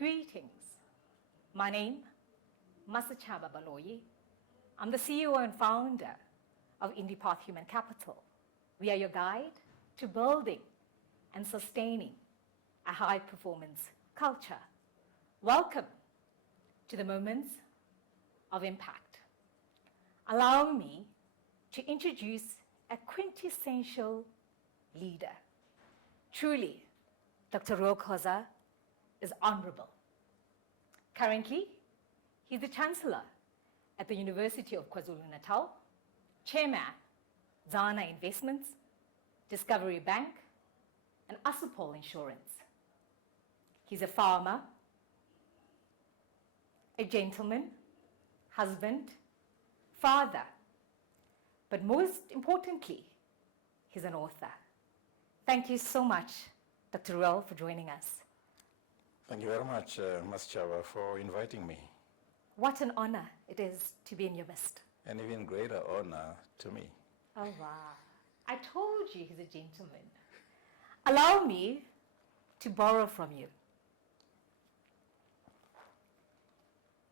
Greetings. My name, Masachaba Baloyi. I'm the CEO and founder of IndiePath Human Capital. We are your guide to building and sustaining a high-performance culture. Welcome to the Moments of Impact. Allow me to introduce a quintessential leader. Truly, Dr. Reuel Khoza is honorable. Currently, he's the Chancellor at the University of KwaZulu-Natal, Chairman, Zana Investments, Discovery Bank, and Assupol Insurance. He's a farmer, a gentleman, husband, father, but most importantly, he's an author. Thank you so much, Dr. Reuel, for joining us. Thank you very much, Ms. Chava, for inviting me. What an honor it is to be in your midst. An even greater honor to me. Oh, wow. I told you he's a gentleman. Allow me to borrow from you.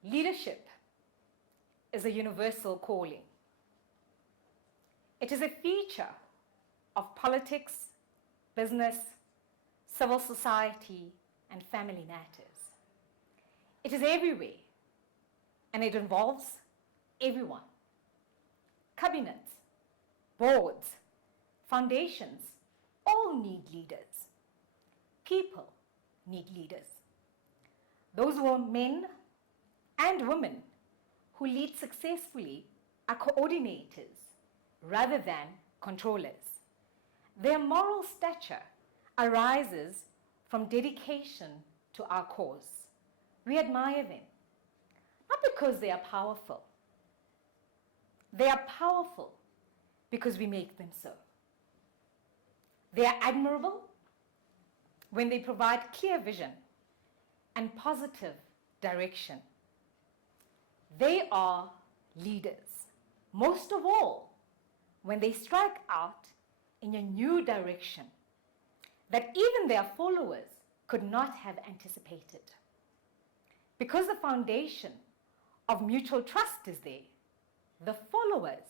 Leadership is a universal calling. It is a feature of politics, business, civil society, and family matters. It is everywhere, and it involves everyone. Cabinets, boards, foundations, all need leaders. People need leaders. Those who are men and women who lead successfully are coordinators rather than controllers. Their moral stature arises from dedication to our cause. We admire them, not because they are powerful. They are powerful because we make them so. They are admirable when they provide clear vision and positive direction. They are leaders, most of all, when they strike out in a new direction that even their followers could not have anticipated. Because the foundation of mutual trust is there, the followers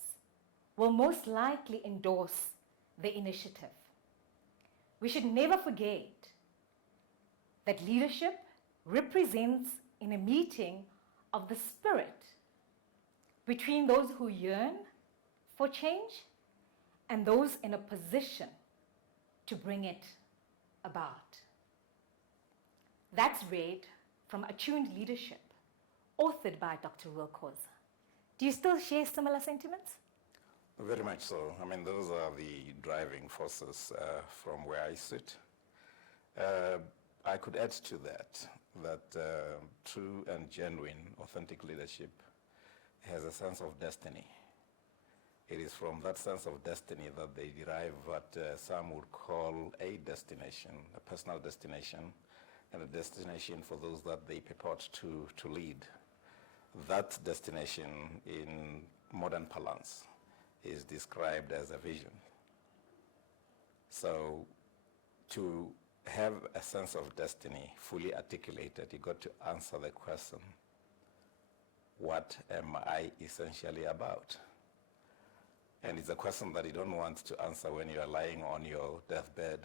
will most likely endorse the initiative. We should never forget that leadership represents in a meeting of the spirit between those who yearn for change and those in a position to bring it about. That's read from Attuned Leadership, authored by Dr. Reuel Khoza. Do you still share similar sentiments? Very much so. I mean, those are the driving forces from where I sit. I could add to that true and genuine, authentic leadership has a sense of destiny. It is from that sense of destiny that they derive what some would call a destination, a personal destination, and a destination for those that they purport to lead. That destination in modern parlance is described as a vision. So to have a sense of destiny fully articulated, you got to answer the question, what am I essentially about? And it's a question that you don't want to answer when you are lying on your deathbed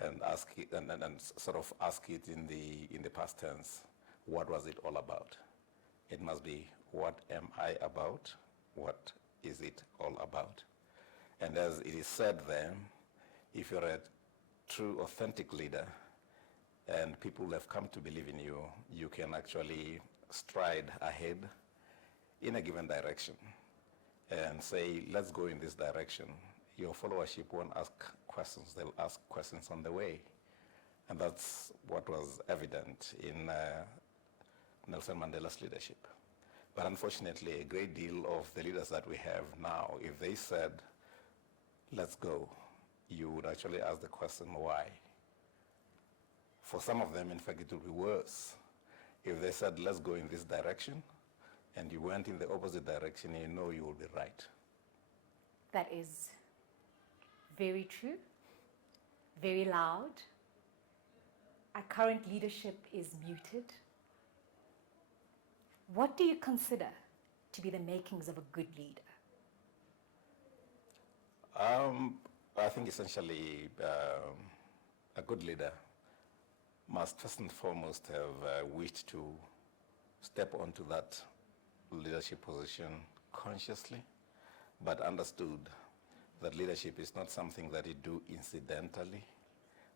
and ask it, and sort of ask it in the past tense. What was it all about? It must be, what am I about? What is it all about? And as it is said there, if you're a true, authentic leader and people have come to believe in you, you can actually stride ahead in a given direction and say, let's go in this direction. Your followership won't ask questions, they'll ask questions on the way. And that's what was evident in Nelson Mandela's leadership. But unfortunately, a great deal of the leaders that we have now, if they said, let's go, you would actually ask the question, why? For some of them, in fact, it would be worse. If they said, let's go in this direction, and you went in the opposite direction, you know you will be right. That is very true, very loud, our current leadership is muted. What do you consider to be the makings of a good leader? I think essentially a good leader must first and foremost have wished to step onto that leadership position consciously, but understood that leadership is not something that you do incidentally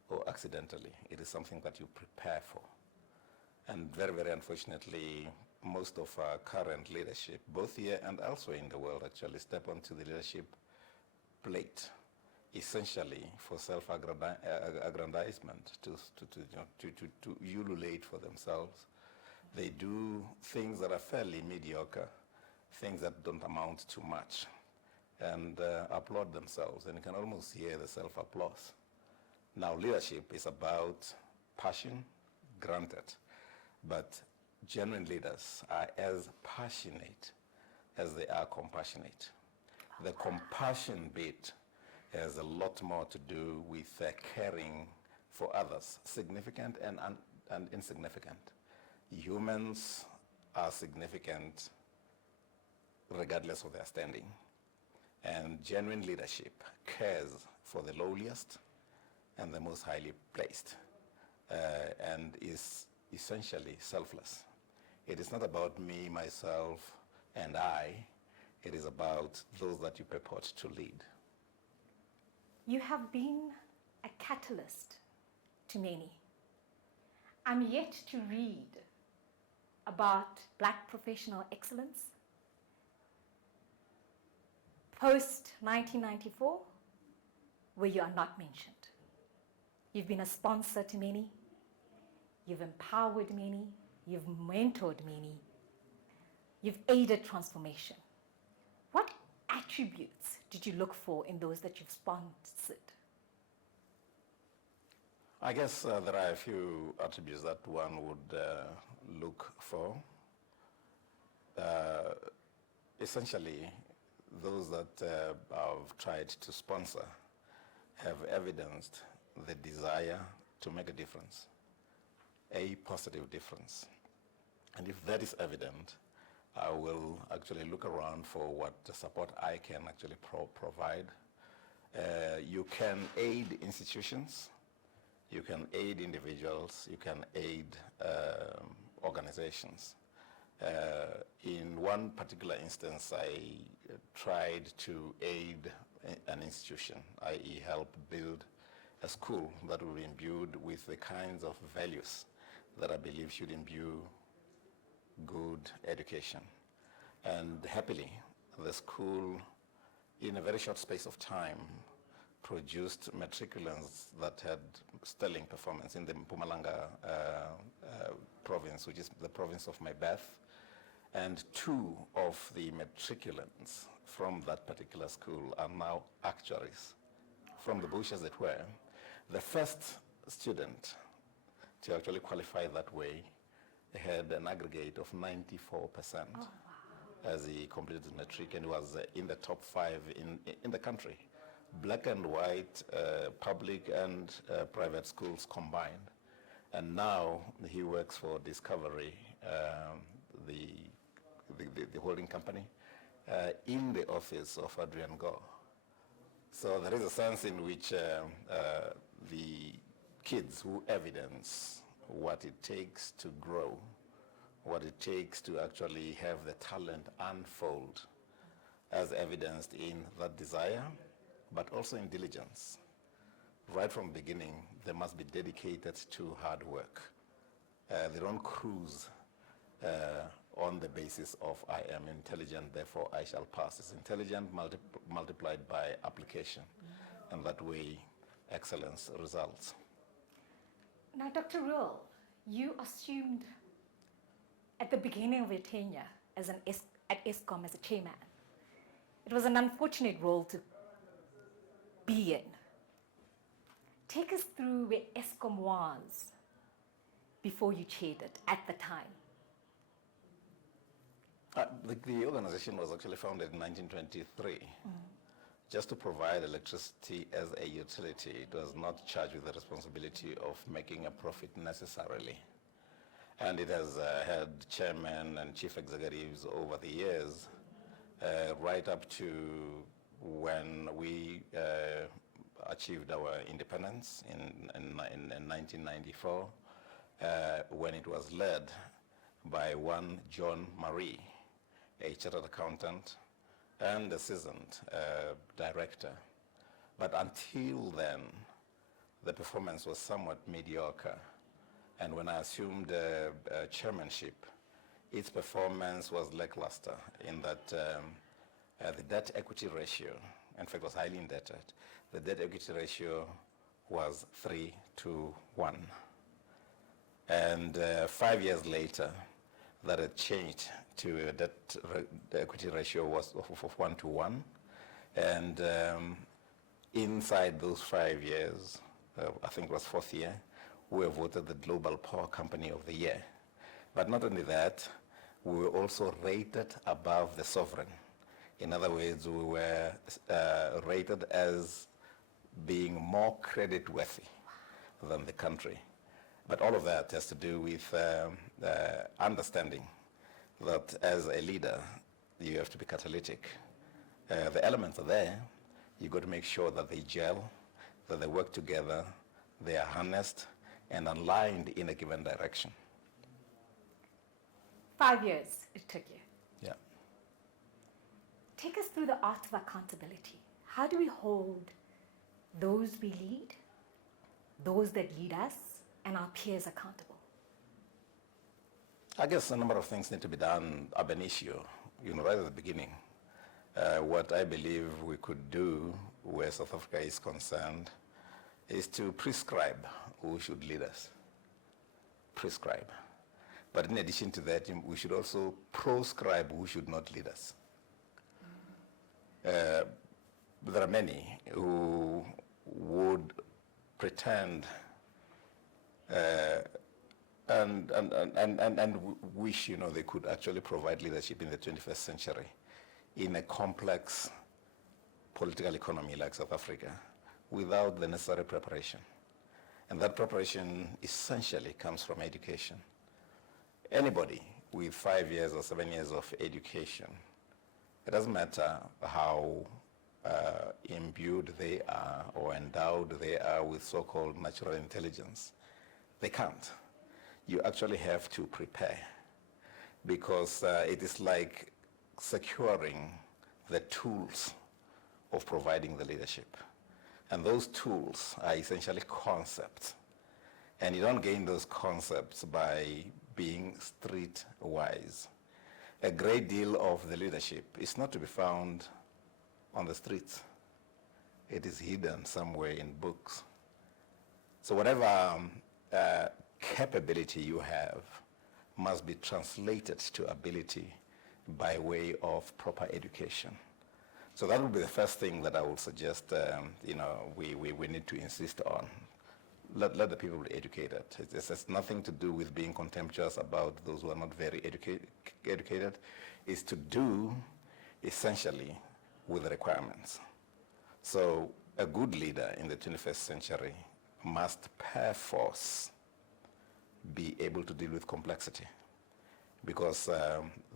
or accidentally. It is something that you prepare for. And very, very unfortunately, most of our current leadership, both here and elsewhere in the world, actually step onto the leadership plate essentially for self-aggrandizement, to ululate for themselves. They do things that are fairly mediocre, things that don't amount to much, and applaud themselves, and you can almost hear the self-applause. Now, leadership is about passion, granted, but genuine leaders are as passionate as they are compassionate. The compassion bit has a lot more to do with caring for others, significant and insignificant. Humans are significant regardless of their standing. And genuine leadership cares for the lowliest and the most highly placed, and is essentially selfless. It is not about me, myself, and I. It is about those that you purport to lead. You have been a catalyst to many. I'm yet to read about Black professional excellence post-1994, where you are not mentioned. You've been a sponsor to many, you've empowered many, you've mentored many, you've aided transformation. What attributes did you look for in those that you've sponsored? I guess there are a few attributes that one would look for. Essentially, those that I've tried to sponsor have evidenced the desire to make a difference, a positive difference. And if that is evident, I will actually look around for what support I can actually provide. You can aid institutions, you can aid individuals, you can aid organizations. In one particular instance, I tried to aid an institution, i.e. help build a school that will be imbued with the kinds of values that I believe should imbue good education. And happily, the school, in a very short space of time, produced matriculants that had sterling performance in the Mpumalanga province, which is the province of my birth. And 2 of the matriculants from that particular school are now actuaries, from the bush as it were. The first student to actually qualify that way had an aggregate of 94%. Oh, wow. As he completed his matric, and was in the top 5 in the country. Black and white, public and private schools combined. And now he works for Discovery, the holding company, in the office of Adrian Gore. So there is a sense in which the kids who evidence what it takes to grow, what it takes to actually have the talent unfold, as evidenced in that desire, but also in diligence. Right from the beginning, they must be dedicated to hard work. They don't cruise on the basis of I am intelligent, therefore I shall pass. It's intelligent multiplied by application, and that way excellence results. Now, Dr. Reuel, you assumed at the beginning of your tenure at Eskom as a chairman. It was an unfortunate role to be in. Take us through where Eskom was before you chaired it at the time. The organization was actually founded in 1923. just to provide electricity as a utility. It was not charged with the responsibility of making a profit necessarily. And it has had chairmen and chief executives over the years, right up to when we achieved our independence in 1994, when it was led by one John Marie, a chartered accountant and a seasoned director. But until then, the performance was somewhat mediocre. And when I assumed chairmanship, its performance was lackluster in that the debt equity ratio, in fact, was highly indebted. The debt equity ratio was 3-1. And 5 years later, that had changed to a debt equity ratio was of 1-1. And inside those 5 years, I think it was fourth year, we were voted the Global Power Company of the Year. But not only that, we were also rated above the sovereign. In other words, we were rated as being more credit-worthy than the country. But all of that has to do with understanding that as a leader, you have to be catalytic. The elements are there. You've got to make sure that they gel, that they work together, they are harnessed and aligned in a given direction. 5 years it took you. Yeah. Take us through the art of accountability. How do we hold those we lead, those that lead us, and our peers accountable? I guess a number of things need to be done ab initio, right at the beginning. What I believe we could do where South Africa is concerned is to prescribe who should lead us. Prescribe. But in addition to that, we should also proscribe who should not lead us. There are many who would pretend and wish they could actually provide leadership in the 21st century in a complex political economy like South Africa without the necessary preparation. And that preparation essentially comes from education. Anybody with 5 years or 7 years of education, it doesn't matter how imbued they are or endowed they are with so-called natural intelligence, they can't. You actually have to prepare, because it is like securing the tools of providing the leadership. And those tools are essentially concepts. And you don't gain those concepts by being street-wise. A great deal of the leadership is not to be found on the streets. It is hidden somewhere in books. So whatever capability you have must be translated to ability by way of proper education. So that would be the first thing that I would suggest we need to insist on. Let the people be educated. It has nothing to do with being contemptuous about those who are not very educated. It's to do essentially with the requirements. So a good leader in the 21st century must perforce be able to deal with complexity, because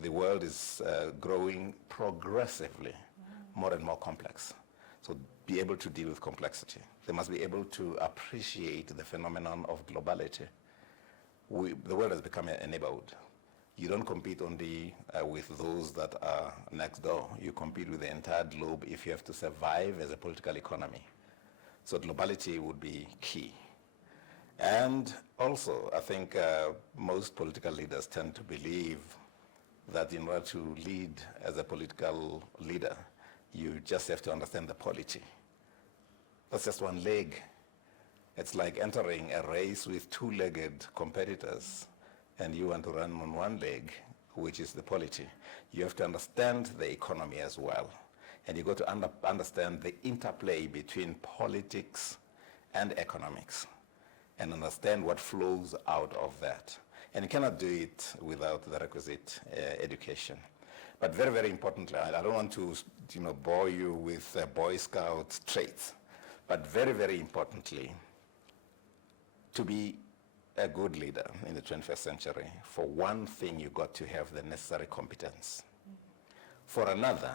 the world is growing progressively more and more complex. So be able to deal with complexity. They must be able to appreciate the phenomenon of globality. The world has become a neighborhood. You don't compete only with those that are next door. You compete with the entire globe if you have to survive as a political economy. So globality would be key. And also, I think most political leaders tend to believe that in order to lead as a political leader, you just have to understand the polity. That's just one leg. It's like entering a race with two-legged competitors, and you want to run on one leg, which is the polity. You have to understand the economy as well. And you've got to understand the interplay between politics and economics, and understand what flows out of that. And you cannot do it without the requisite education. But very, very importantly, I don't want to bore you with Boy Scout traits, but very, very importantly, to be a good leader in the 21st century, for one thing, you got to have the necessary competence. For another,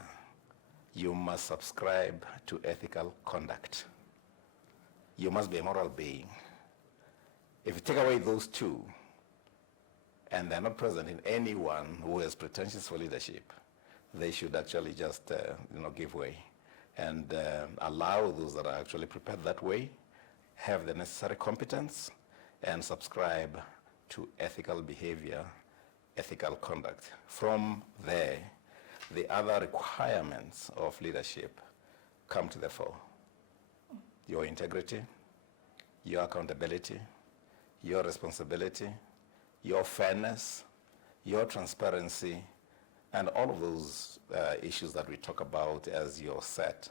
you must subscribe to ethical conduct. You must be a moral being. If you take away those two, and they're not present in anyone who has pretensions for leadership, they should actually just give way and allow those that are actually prepared that way, have the necessary competence, and subscribe to ethical behavior, ethical conduct. From there, the other requirements of leadership come to the fore. Your integrity, your accountability, your responsibility, your fairness, your transparency, and all of those issues that we talk about as your set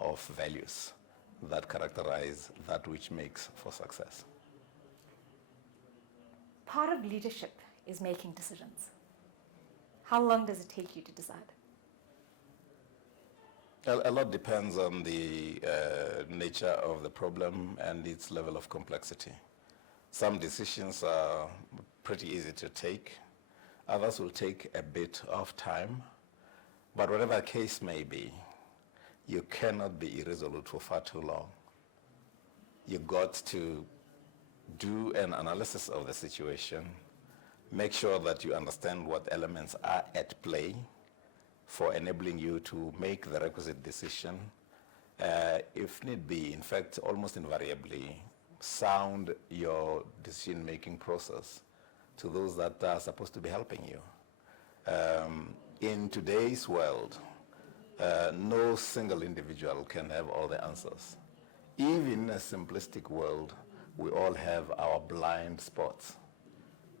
of values that characterize that which makes for success. Part of leadership is making decisions. How long does it take you to decide? A lot depends on the nature of the problem and its level of complexity. Some decisions are pretty easy to take. Others will take a bit of time. But whatever the case may be, you cannot be irresolute for far too long. You got to do an analysis of the situation, make sure that you understand what elements are at play for enabling you to make the requisite decision. If need be, in fact, almost invariably, sound your decision-making process to those that are supposed to be helping you. In today's world, no single individual can have all the answers. Even in a simplistic world, we all have our blind spots.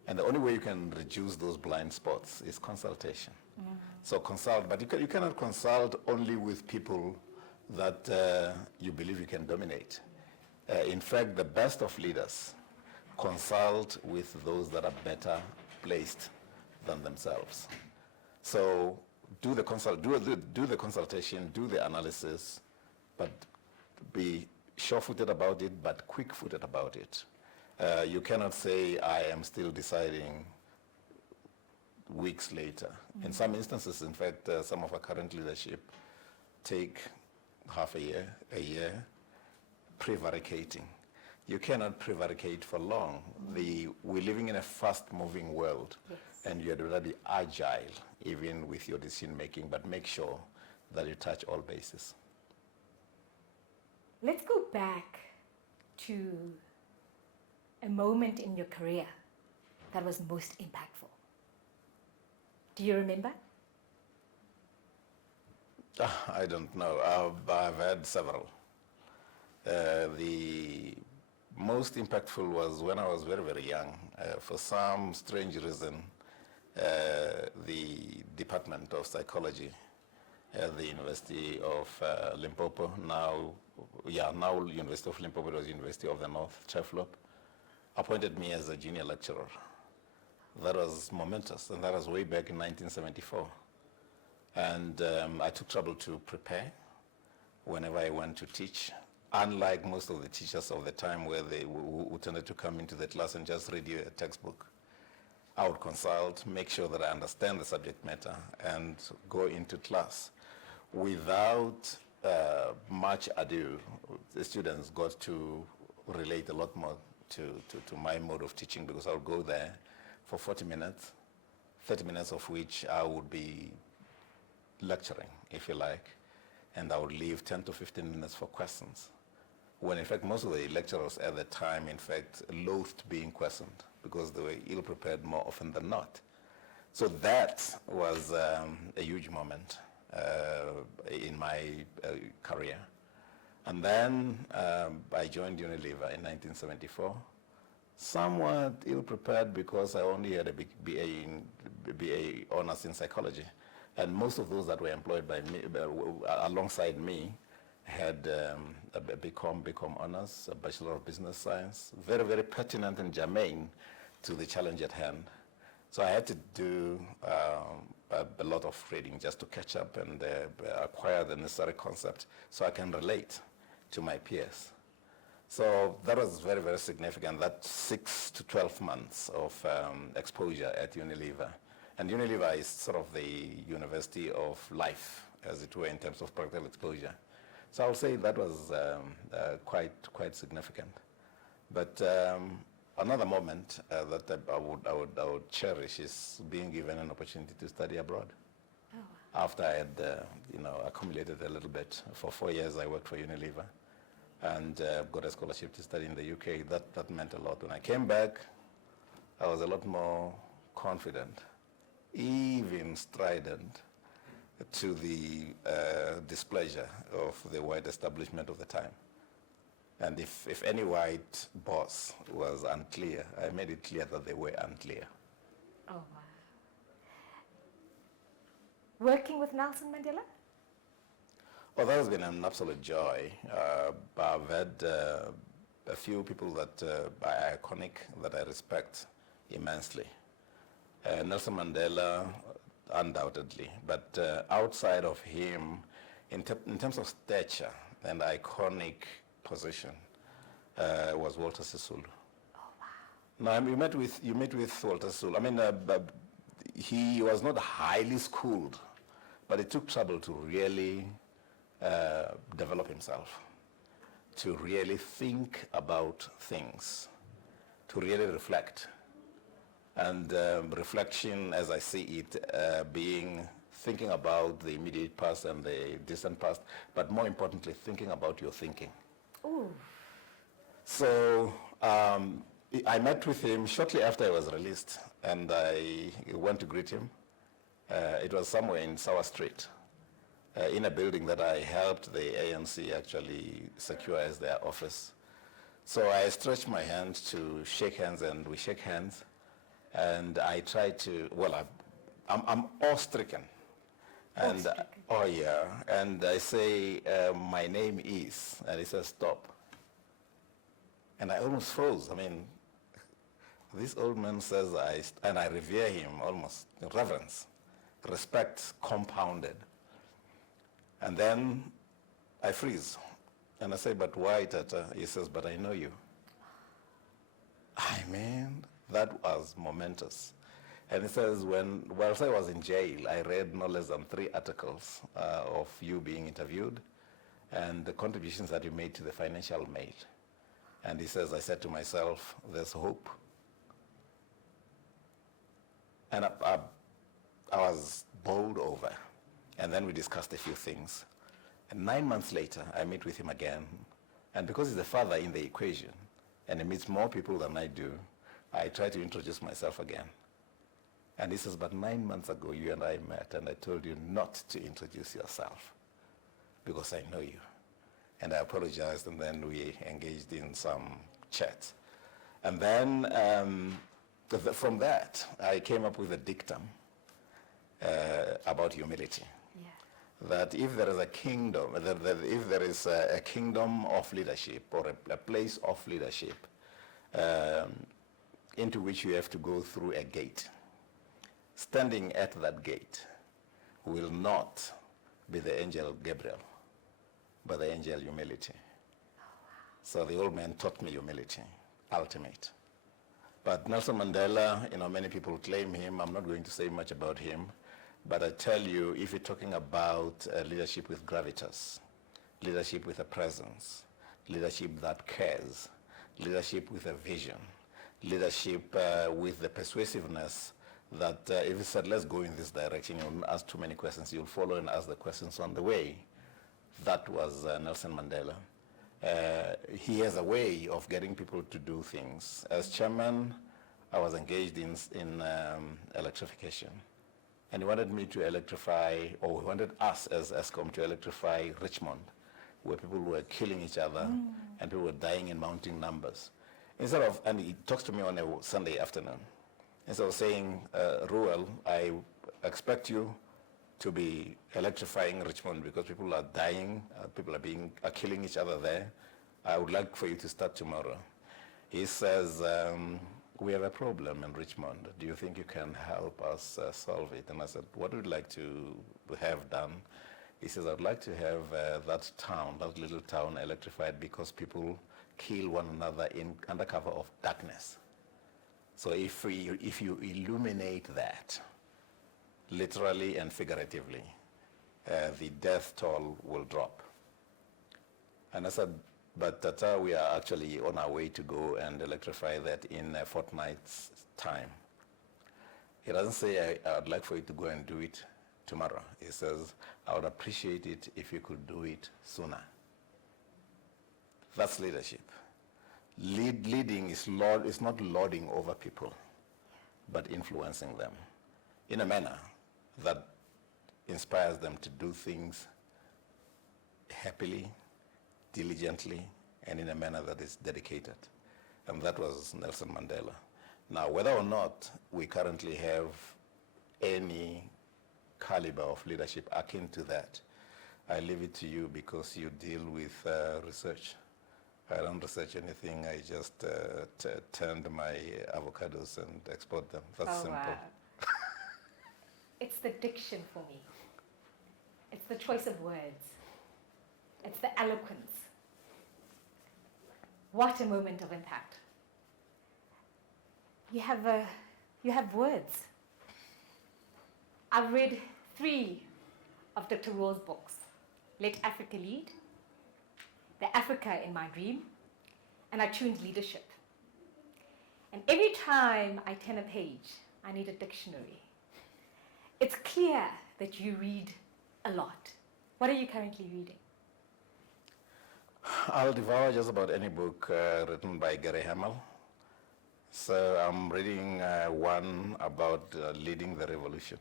And the only way you can reduce those blind spots is consultation. So consult, but you cannot consult only with people that you believe you can dominate. In fact, the best of leaders consult with those that are better placed than themselves. So do the consultation, do the analysis, but be sure-footed about it, but quick-footed about it. You cannot say, I am still deciding weeks later. In some instances, in fact, some of our current leadership take half a year, prevaricating. You cannot prevaricate for long. We're living in a fast-moving world, yes, and you have to be agile, even with your decision-making, but make sure that you touch all bases. Let's go back to a moment in your career that was most impactful. Do you remember? I don't know. I've had several. The most impactful was when I was very, very young. For some strange reason, the Department of Psychology at the University of Limpopo, now University of Limpopo, it was University of the North, Cheflop, appointed me as a junior lecturer. That was momentous, and that was way back in 1974. And I took trouble to prepare whenever I went to teach. Unlike most of the teachers of the time who tended to come into the class and just read you a textbook, I would consult, make sure that I understand the subject matter, and go into class. Without much ado, the students got to relate a lot more to my mode of teaching, because I would go there for 40 minutes, 30 minutes of which I would be lecturing, if you like, and I would leave 10 to 15 minutes for questions. When in fact most of the lecturers at the time, in fact, loathed being questioned because they were ill-prepared more often than not. So that was a huge moment in my career. And then I joined Unilever in 1974, somewhat ill-prepared because I only had a BA honors in psychology. And most of those that were employed by me, alongside me, had a BCom honors, a Bachelor of Business Science, very, very pertinent and germane to the challenge at hand. So I had to do a lot of reading just to catch up and acquire the necessary concept so I can relate to my peers. So that was very, very significant, that 6 to 12 months of exposure at Unilever. And Unilever is sort of the university of life, as it were, in terms of practical exposure. So I'll say that was quite significant. But another moment that I would cherish is being given an opportunity to study abroad. Oh, wow. After I had accumulated a little bit. For 4 years I worked for Unilever and got a scholarship to study in the UK. That meant a lot. When I came back, I was a lot more confident, even strident, to the displeasure of the white establishment of the time. And if any white boss was unclear, I made it clear that they were unclear. Oh, wow. Working with Nelson Mandela? Well, that has been an absolute joy. I've had a few people that are iconic, that I respect immensely. Nelson Mandela, undoubtedly, but outside of him, in terms of stature and iconic position, was Walter Sisulu. Oh, wow. Now, you met with Walter Sisulu. I mean, he was not highly schooled, but it took trouble to really develop himself, to really think about things, to really reflect. And reflection, as I see it, being thinking about the immediate past and the distant past, but more importantly, thinking about your thinking. Ooh. So I met with him shortly after I was released, and I went to greet him. It was somewhere in Sour Street, in a building that I helped the ANC actually secure as their office. So I stretched my hand to shake hands, and we shake hands. And I try to, I'm awe-stricken. And, oh yeah, and I say, my name is, and he says, stop. And I almost froze. I mean, this old man says, and I revere him almost, reverence, respect compounded. And then I freeze. And I say, but why, Tata? He says, but I know you. I mean, that was momentous. And he says, whilst I was in jail, I read no less than 3 articles of you being interviewed and the contributions that you made to the Financial Mail. And he says, I said to myself, there's hope. And I was bowled over. And then we discussed a few things. And 9 months later, I meet with him again. And because he's the father in the equation, and he meets more people than I do, I try to introduce myself again. And he says, but 9 months ago, you and I met, and I told you not to introduce yourself because I know you. And I apologized, and then we engaged in some chat. And then from that, I came up with a dictum about humility. Yeah. That if there is a kingdom, if there is a kingdom of leadership or a place of leadership, into which you have to go through a gate. Standing at that gate will not be the angel Gabriel, but the angel humility. Oh, wow. So the old man taught me humility, ultimate. But Nelson Mandela, many people claim him. I'm not going to say much about him, but I tell you, if you're talking about leadership with gravitas, leadership with a presence, leadership that cares, leadership with a vision, leadership with the persuasiveness that if you said, let's go in this direction, you won't ask too many questions, you'll follow and ask the questions on the way. That was Nelson Mandela. He has a way of getting people to do things. As chairman, I was engaged in electrification. And he wanted me to electrify, or he wanted us as Eskom to electrify Richmond, where people were killing each other and people were dying in mounting numbers. And he talks to me on a Sunday afternoon. Instead of saying, Reuel, I expect you to be electrifying Richmond because people are dying, people are killing each other there. I would like for you to start tomorrow. He says, we have a problem in Richmond. Do you think you can help us solve it? And I said, what would you like to have done? He says, I'd like to have that town, that little town electrified because people kill one another under cover of darkness. So if you illuminate that, literally and figuratively, the death toll will drop. And I said, but Tata, we are actually on our way to go and electrify that in a fortnight's time. He doesn't say, I'd like for you to go and do it tomorrow. He says, I would appreciate it if you could do it sooner. That's leadership. Leading is not lording over people, but influencing them in a manner that inspires them to do things happily, diligently, and in a manner that is dedicated. And that was Nelson Mandela. Now, whether or not we currently have any caliber of leadership akin to that, I leave it to you because you deal with research. I don't research anything. I just turned my avocados and export them. That's simple. Wow. It's the diction for me. It's the choice of words. It's the eloquence. What a moment of impact. You have words. I've read 3 of Dr. Reuel's books. Let Africa Lead, The Africa in My Dream, and I Tuned Leadership. And every time I turn a page, I need a dictionary. It's clear that you read a lot. What are you currently reading? I'll devour just about any book written by Gary Hamel. So I'm reading one about leading the revolution.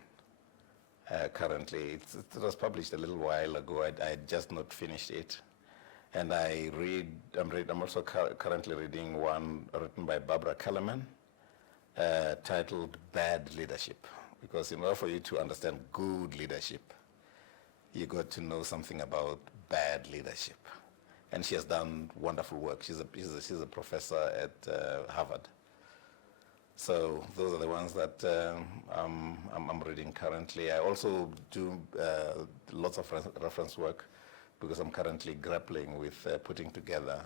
Currently, it was published a little while ago. I had just not finished it. And I'm also currently reading one written by Barbara Kellerman, titled Bad Leadership. Because in order for you to understand good leadership, you got to know something about bad leadership. And she has done wonderful work. She's a professor at Harvard. So those are the ones that I'm reading currently. I also do lots of reference work because I'm currently grappling with putting together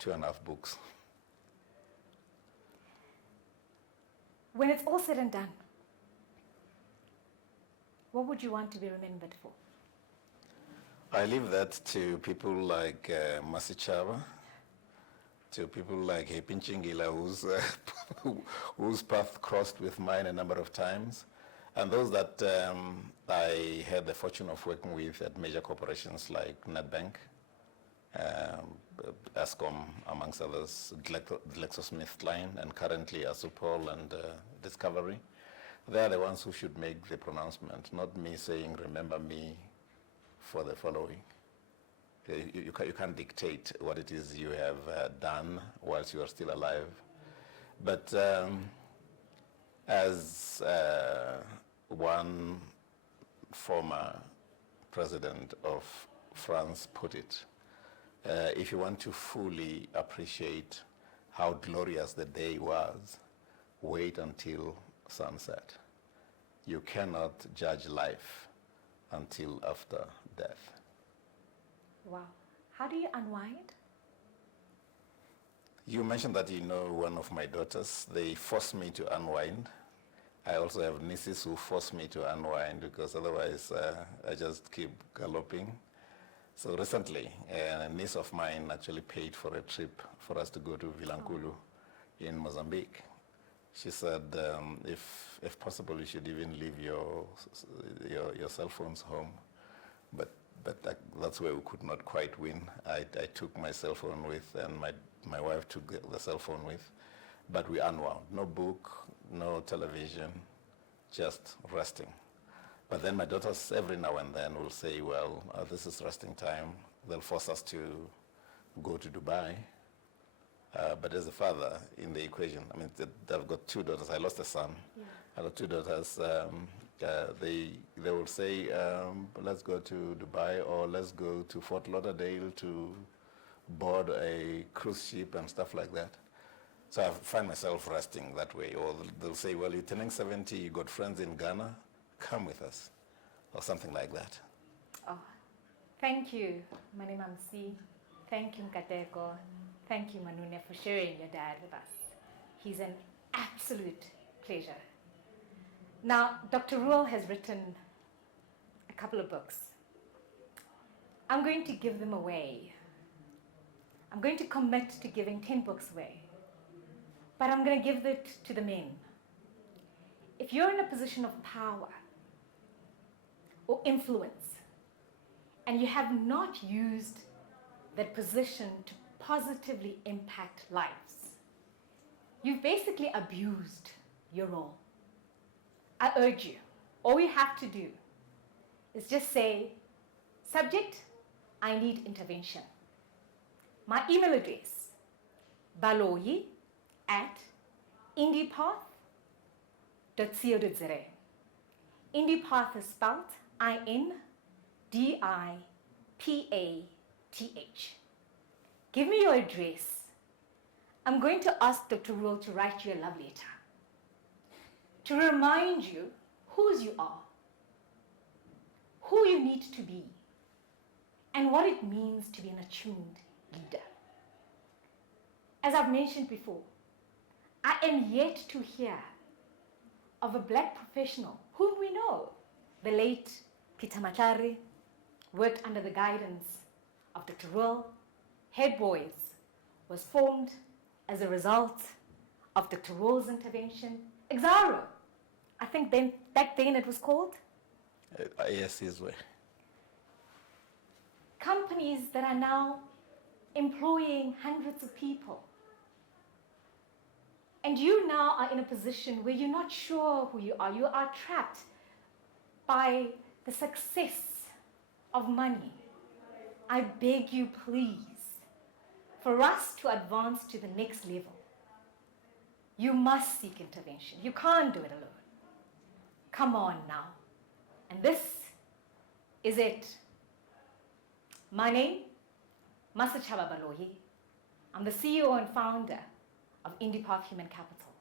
2.5 books. When it's all said and done, what would you want to be remembered for? I leave that to people like Masichaba, to people like Hepinchingila, whose path crossed with mine a number of times, and those that I had the fortune of working with at major corporations like Nedbank, Eskom, amongst others, GlaxoSmithKline, and currently Asupol and Discovery. They are the ones who should make the pronouncement, not me saying, remember me for the following. You can't dictate what it is you have done whilst you are still alive. But as one former president of France put it, if you want to fully appreciate how glorious the day was, wait until sunset. You cannot judge life until after death. Wow. How do you unwind? You mentioned that you know one of my daughters. They force me to unwind. I also have nieces who force me to unwind because otherwise I just keep galloping. So recently, a niece of mine actually paid for a trip for us to go to Vilankulu in Mozambique. She said, if possible, you should even leave your cell phones home. But that's where we could not quite win. I took my cell phone with, and my wife took the cell phone with. But we unwound. No book, no television, just resting. But then my daughters, every now and then, will say, well, this is resting time. They'll force us to go to Dubai. But as a father in the equation, I mean, I've got 2 daughters. I lost a son. Yeah. I've got 2 daughters. They will say, let's go to Dubai or let's go to Fort Lauderdale to board a cruise ship and stuff like that. So I find myself resting that way. Or they'll say, well, you're turning 70, you got friends in Ghana, come with us. Or something like that. Oh, thank you, Manimamsi. Thank you, Nkateko. Thank you, Manune, for sharing your dad with us. He's an absolute pleasure. Now, Dr. Reuel has written a couple of books. I'm going to give them away. I'm going to commit to giving 10 books away. But I'm going to give it to the men. If you're in a position of power or influence, and you have not used that position to positively impact lives, you've basically abused your role. I urge you, all you have to do is just say, subject, I need intervention. My email address, baloyi@indiepath.co.za. Indiepath is spelled INDIPATH. Give me your address. I'm going to ask Dr. Reuel to write you a love letter to remind you whose you are, who you need to be, and what it means to be an attuned leader. As I've mentioned before, I am yet to hear of a black professional whom we know. The late Peter Matlari worked under the guidance of Dr. Reuel. Head Boys was formed as a result of Dr. Reuel's intervention. Exaro, I think back then it was called. Yes, his way. Companies that are now employing hundreds of people. And you now are in a position where you're not sure who you are. You are trapped by the success of money. I beg you, please, for us to advance to the next level, you must seek intervention. You can't do it alone. Come on now. And this is it. My name, Masachaba Baloyi. I'm the CEO and founder of IndiePath Human Capital.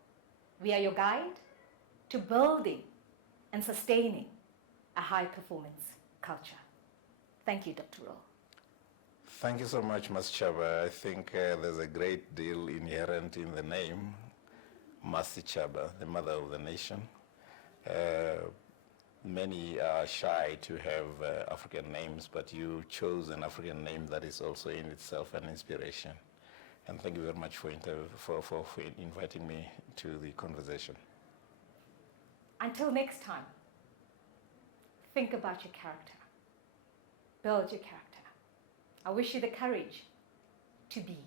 We are your guide to building and sustaining a high-performance culture. Thank you, Dr. Reuel. Thank you so much, Ms. Chaba. I think there's a great deal inherent in the name, Masi Chaba, the mother of the nation. Many are shy to have African names, but you chose an African name that is also in itself an inspiration. And thank you very much for inviting me to the conversation. Until next time, think about your character. Build your character. I wish you the courage to be